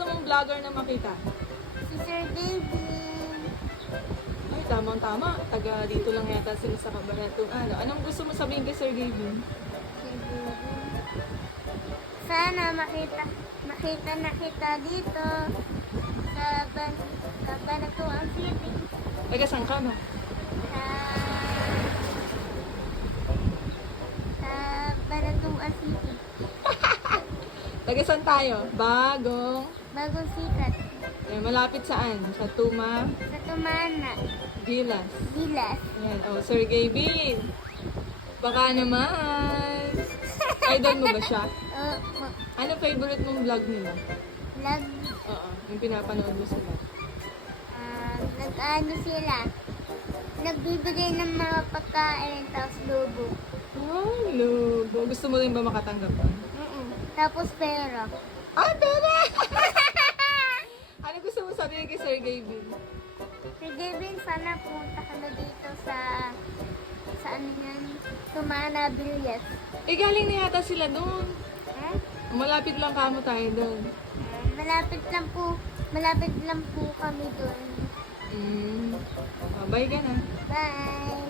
gusto mong vlogger na makita? Si Sir David. Ay, tamang-tama. Taga dito lang yata sila sa Cabanatuan. Anong gusto mo sabihin kay Sir Gavin? Sir David. Sana makita na kita dito sa Cabanatuan City. Taga saan ka, no? Sa Cabanatuan City. Taga saan tayo? Bagong. Bagong sikat. Malapit saan? Sa Tuma, Sa Tumana. Gilas. Gilas. Yan. Oh, Sir Gavin. Baka naman. Idol mo ba siya? Ano favorite mong vlog nila? Vlog. Oo. Yung pinapanood mo sila. Nag-ano sila. Nagbibigay ng mga pagkain tapos lobo. Oh, lobo. Gusto mo rin ba makatanggap nun? Tapos pera. Ah, pera! Ano gusto mo sabihin kay Sir Gavin? Sir Gavin, sana pumunta ka na dito sa ano yan? Tumana Villas. Eh, galing na yata sila doon. Eh? Malapit lang kamo tayo doon. Malapit lang po kami doon. Bye ka na. Bye!